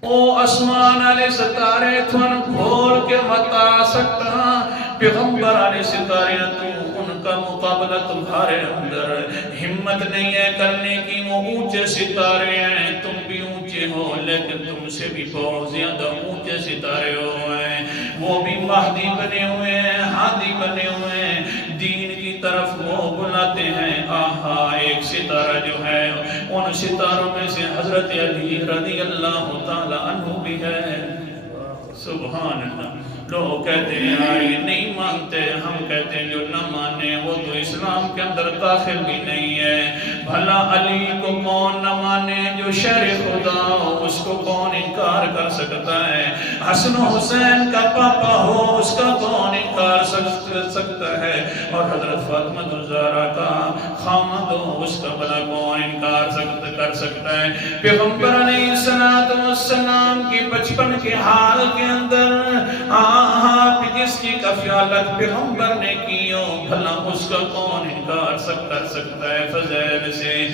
او اسمان والے ستارے تھن کھول کے متا سکتا، پیغمبر علیہ ستارے تو ان کا مقابلہ تمہارے اندر ہمت نہیں ہے کرنے کی، وہ اونچے ستارے ہیں، تم بھی اونچے ہو لیکن تم سے بھی بہت زیادہ اونچے ستارے ہوئے، وہ بھی مہدی بنے ہوئے ہیں، ہادی بنے ہوئے ہیں، دین کی طرف وہ بلاتے ہیں۔ آہا ایک ستارہ جو ہے ان ستاروں میں سے حضرت علی رضی اللہ تعالی عنہ بھی ہے۔ سبحان اللہ۔ لوگ کہتے ہیں یہ نہیں مانتے، ہم کہتے ہیں جو نہ مانے وہ تو اسلام کے اندر داخل بھی نہیں ہے۔ بھلا علی کو کون نہ مانے جو شر خدا ہو، اس کو کون انکار کر سکتا ہے؟ حسن و حسین کا پاپا ہو، اس کا کون انکار کر سکتا ہے؟ اور حضرت فاطمہ الزہرا کا خامد ہو، اس کا بھلا کون انکار کر سکتا ہے؟ پیغمبر علیہ السلام کی بچپن کے حال کے اندر جس کی کفالت پیغمبر نے کی ہو، بھلا اس کا کون انکار کر سکتا ہے؟ فضیل سے